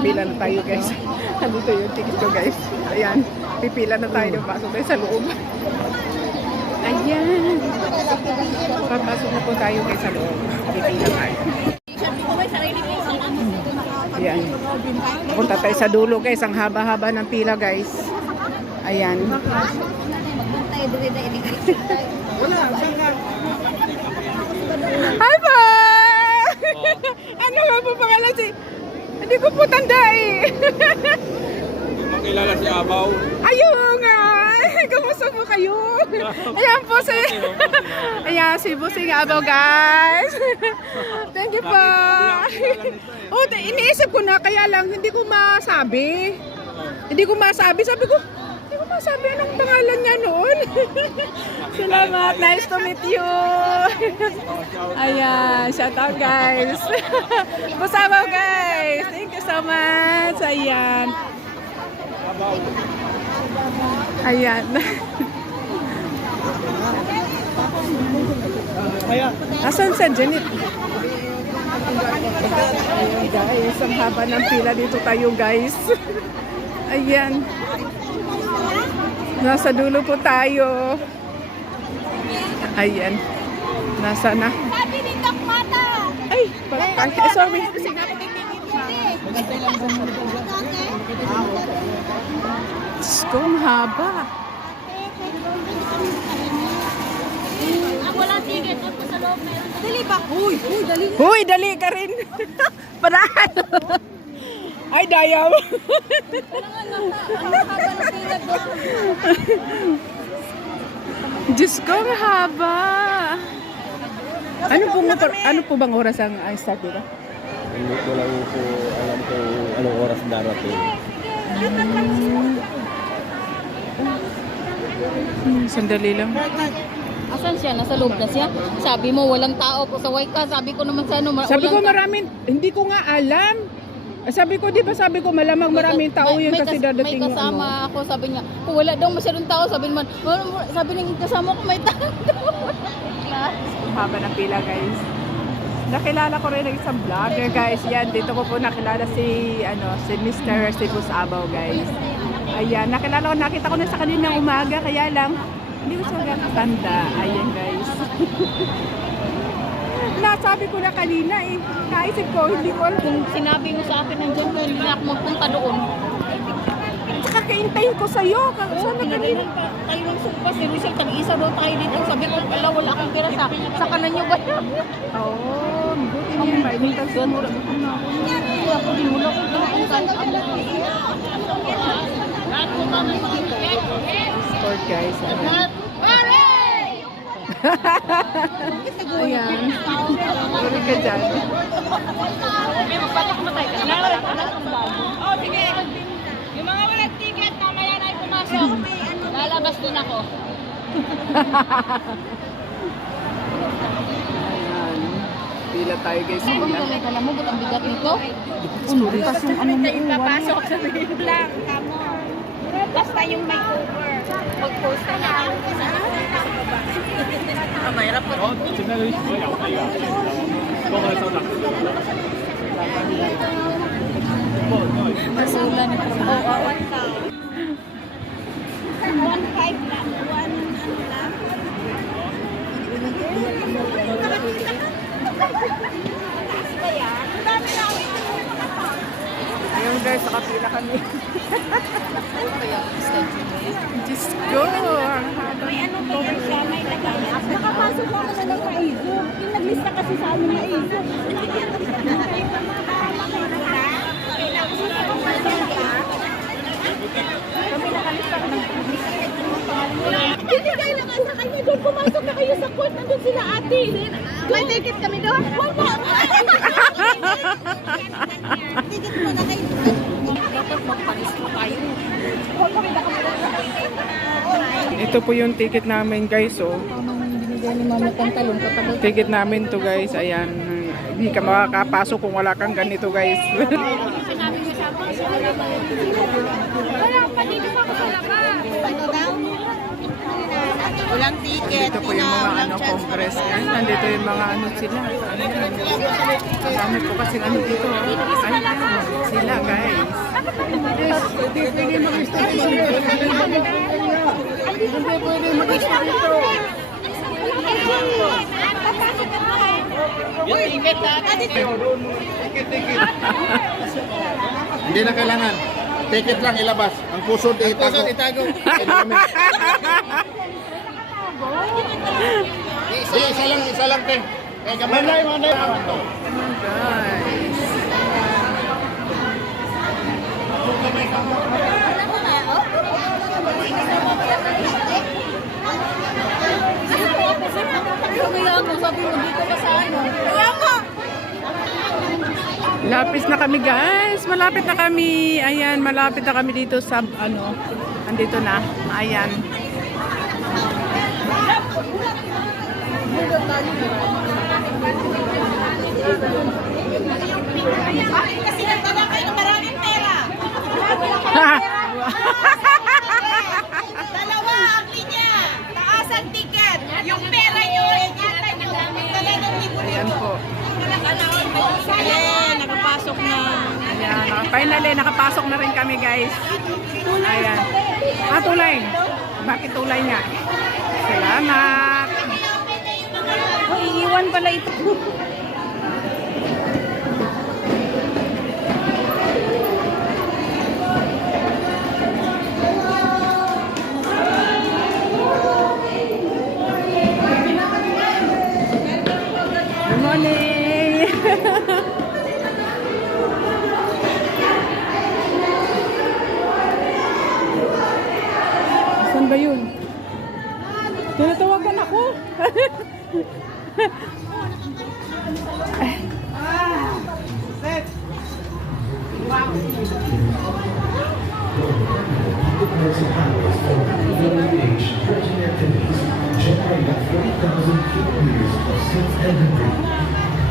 pipila na tayo guys. Andito yung ticket ko guys. Ayan, pipila na tayo. Pasok tayo sa loob. Ayan. Papasok na po tayo guys sa loob. Pipila tayo. Ayan. Punta tayo sa dulo guys. Ang haba-haba ng pila guys. Ayan. Hi po! Ano nga po pangalan si... Hindi ko po tanda eh. Makilala si Abaw. Ayun nga! Kamusta po kayo? Ayan po si... Ayan si Busing Abaw guys. Thank you po. Oh, iniisip ko na kaya lang hindi ko masabi. Hindi ko masabi. Sabi ko, hindi ko masabi anong pangalan niya noon. Salamat. Nice to meet you. Ayan. Shout out guys. Busabaw guys. Thank you so much. Ayan. Ayan. Asan si Janet? Ayan guys. Ang haba ng pila dito tayo guys. Ayan. Nasa dulo po tayo. Ayan. Nasa na? Sabi ni Doc Mata. Ay, sorry. Diyos ko, ang haba. Wala ticket. Ako sa loob meron. Dali ba? Uy, dali. Huy, dali ka rin. Paraan. Ay, dayaw. Ang haba ng pila doon. Diyos ko, ang haba. Ano po bang oras ang start dito? Hindi ko lang po alam kung anong oras darating. Sandali lang. Asan siya? Nasa loob na siya? Sabi mo walang tao po sa Waika. Sabi ko naman sa ano. Sabi ko maraming, hindi ko nga alam. Sabi ko, di ba sabi ko malamang maraming tao yun kasi dadating may yung kasama ako. Sabi niya, kung wala daw masyadong tao. Sabi naman, sabi ng kasama ko may tao. Haba ng pila guys. Nakilala ko rin ng isang vlogger guys. Yan, dito ko po nakilala si Mr. Cebu Sabaw guys. Ayan, nakita ko na sa kaninang umaga kaya lang hindi ko siya nakatanda. Ayan guys. Nasabi ko na kanina eh. Naisip ko, hindi ko alam. Kung sinabi mo sa akin nandiyan ko, hindi na ako magpunta doon. Tsaka kaintayin ko sa'yo. Saan na kanina? Tayo ng sumpa, si Rizal, tag-isa daw tayo dito. Sabi ko, wala akong pera sa kanan nyo ba? Oo, buti niya ba? Hindi ka sumura. Kaya ako din, wala akong pera. Sport guys. Ayan. Uri ka dyan. Oh, sige. Yung mga walang ticket, mamaya na ay pumasok. Lalabas din ako. Ayan. Pila tayo guys. Ano bang gamit? Alam mo, ba't ang bigat nito? Unutas yung ano mo. Papasok sa main lang, kamo. Basta yung may cover. Mag-post na lang. Mahirap po. Masulan ni Oo, 1.5 lang. 1 lang. Ayun guys, nakapila kami. Diyos ko. May ano ba yan siya? May lagay. Nakapasok ako na lang sa ISO. Yung naglista kasi sa amin na ISO. Kami nakalista ka ng Hindi kayo lang sa kanya doon. Pumasok na kayo sa court. Nandun sila ate. May ticket kami doon. Wala. Ticket mo na kayo. dapat magparista tayo. Ito po yung ticket namin guys. Oh. Binigay ni Mama Pantalon katagal. Ticket namin to guys. Ayan. Hindi ka makakapasok kung wala kang ganito guys. Wala pa dito sa ako sa labas. Ito daw. Walang ticket. Dito po yung mga ano, congress yan. Nandito yung mga ano sila. Marami po kasi ano dito. Ayan, sila guys. Hindi pwede mag-study. Hindi pwede mag-study dito. Hindi na kailangan. Ticket lang ilabas. Ang pusod itago. Di, isa lang, te. Kaya gamay lang yung Guys. Kaya ako, sabi mo dito ka sa ano. Lapis na kami guys. Malapit na kami. Ayan, malapit na kami dito sa ano. Andito na. Ayan. Kasi nagtala kayo ng maraming pera. Dalawa ang linya. Taas ang ticket. Yung pera nyo, ingatan nyo. Magdala ng libo-libo. Ayan po. Ayan, nakapasok na. Ayan. Finally, nakapasok na rin kami guys. Ayan. Tulay. Bakit tulay nga? Salamat. Iiwan pala ito. Good morning. Saan ba yun? Tinatawagan ako.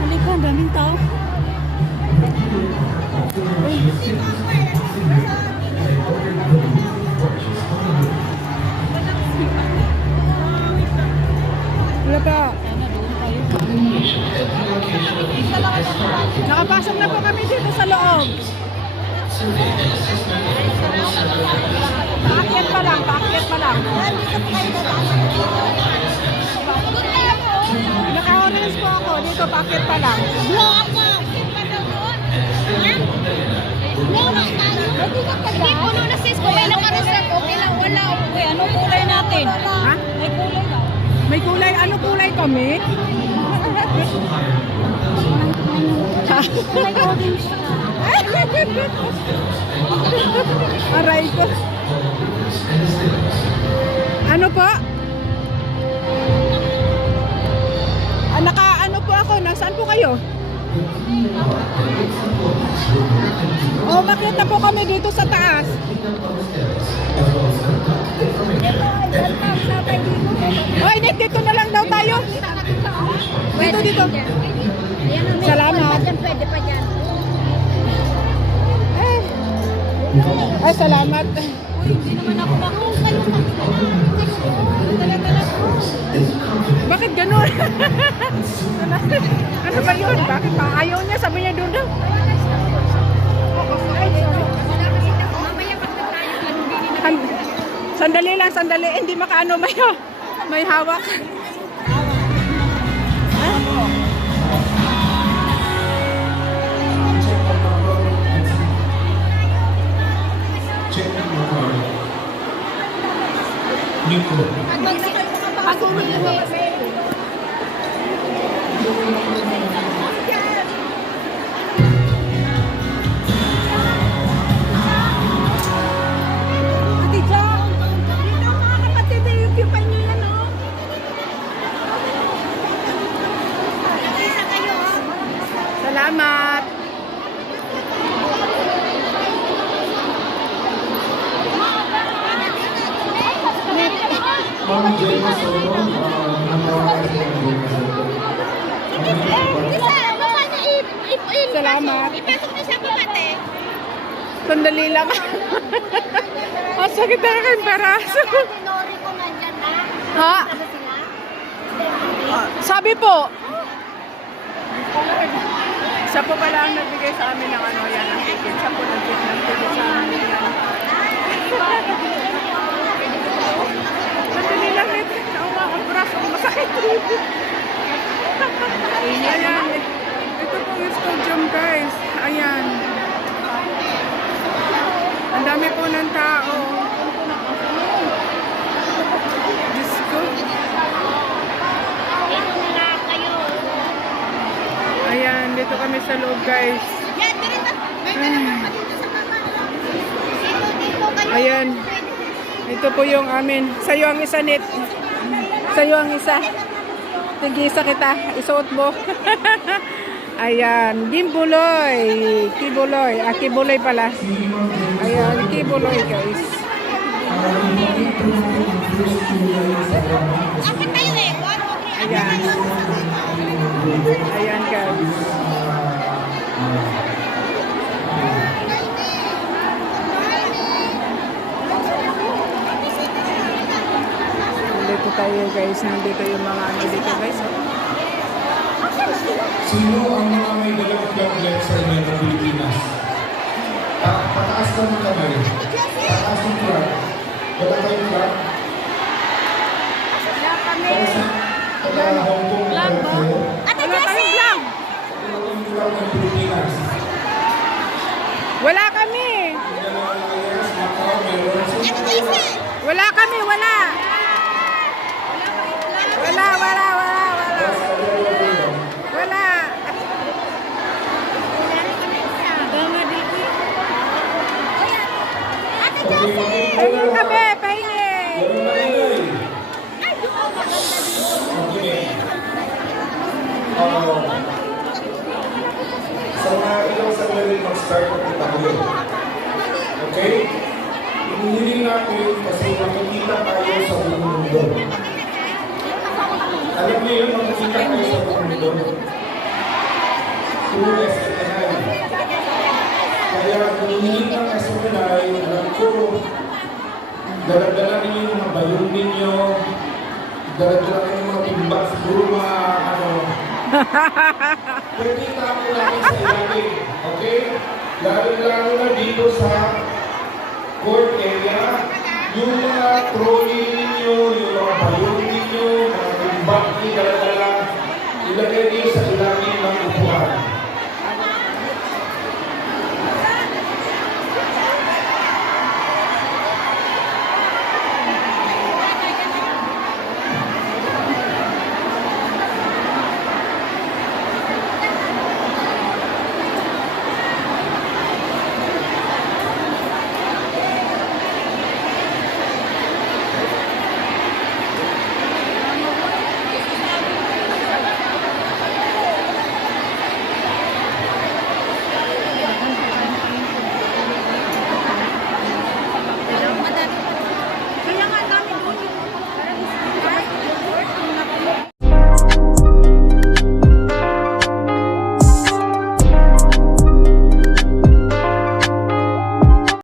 Halika, ang daming tao. Wala pa. Nakapasok na po kami dito sa loob. Paakyat pa lang, paakyat pa lang. Naka-orange po ako. Dito, paakyat pa lang. Blow up mo. Hindi puno na sis. Kung may nakareserve, okay lang. Wala. Okay, anong kulay natin? Ha? May kulay ba? May kulay. Ano kulay kami? Kulay orange. Aray ko. Ano po? Naka-ano po ako? Nasaan po kayo? Oh, bakit na po kami dito sa taas? Oy, Nick, dito na lang daw tayo. Dito, dito. Salamat. Pwede pa dyan. Ay, salamat. Bakit ganun? Ano ba yun? Bakit pa? Ayaw niya, sabi niya doon daw. Sandali lang, sandali. Hindi makaano, may hawak. Salamat. Salamat. Ipasok na siya po ate. Sandali lang. Ang sakit na aking paraso. Nori ko nandyan na. Ha? Sabi po. Siya po pala ang nagbigay sa amin ng ano, yan, ang ticket. Siya po nagbigay sa amin yan. Sandali lang ito. Ang braso, masakit. Ayan. Ito po yung stadium, guys. Ayan. Ang dami po ng tao. Diyos ko. Ayan, dito kami sa loob, guys. Ayan. Ito po yung amin. Sa'yo ang isa, Nit. Sa'yo ang isa. Tigisa kita. Isuot mo. Ayan. Gimbuloy. Kibuloy. Kibuloy pala. Ayan. Kibuloy, guys. Ayan. Ayan, guys. Nandito tayo, guys. Nandito yung mga ano dito, guys. Sino ang mga may dalang blood vessel na ng Pilipinas? Pataas ka ng kamay. Pataas ng flag. Wala kayong flag? Wala kami. Taga Hong Kong na kayo. Wala kami vlog. Wala kayong flag ng Pilipinas. Wala kami. Yes, Macau, meron. Wala kami. Wala. Wala. Wala. Ayun kami, pahingi. Sa mga ilang sandali mag-start at itayo. Okay? Hinihiling natin kasi makikita tayo sa buong mundo. Alam niyo yun, makikita tayo sa buong mundo. Through SNI. Kaya hinihiling ng SNI, alam ko, daladala ninyo yung mga balon ninyo, daladala ninyo yung mga timbang, siguro mga pwede tapo namin sa ilalim, okay? Lalo na dito sa court area, yung mga trolley ninyo, yung mga balon